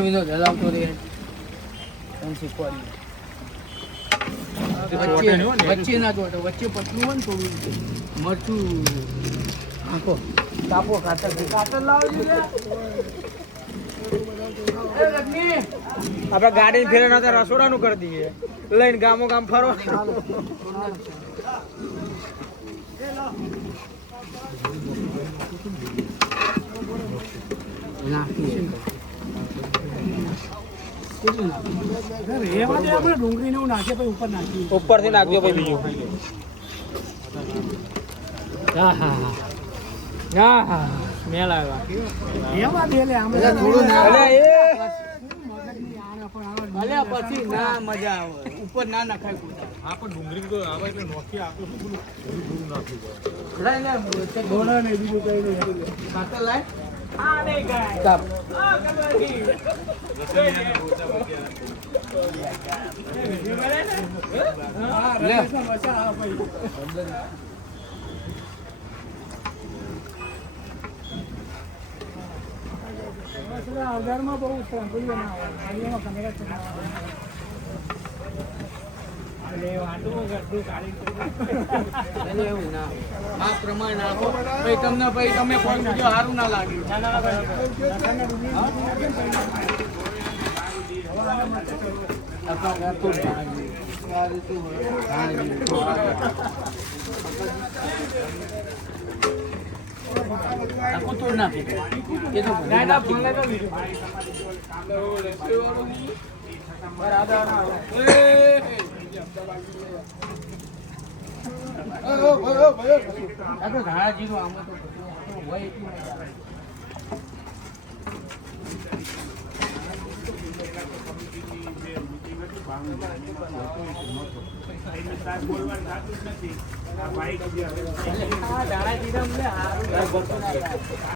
વિનો ધરાવતો રે વચ્ચે ના જોડે વચ્ચે પતલું હોય ને થોડું મરચું આખો કાપો કાતર લાવજો આપણે ગાડી ફેરે ના રસોડાનું કરી દઈએ લઈને ગામો ગામ ફરો ડુંગળી ને નાખે પછી ઉપર નાખી ઉપરથી નાખજો ભાઈ બીજું હા હા હા હા સ્મેલ આવ્યા એવા બેલે આમ થોડું અલે પછી ના મજા આવે ઉપર ના નખાય કુતા હા પણ ડુંગળી તો આવે એટલે નોખી આપણે શું બોલું થોડું નાખી લઈ લે ગોળા ને બીજું કઈ નહીં કાતર લાય આ નહીં ગાય કાપ આ કબડી લે મજા આવે ભાઈ હજારમાં બહુ બોલી ના આવે કેમેરા એવું ના આ પ્રમાણે નાખો ભાઈ તમને ભાઈ તમે ફોન બીજો સારું ના લાગ્યું તોડ નાખી એ તો જીરો આમાં તો હોય એટલું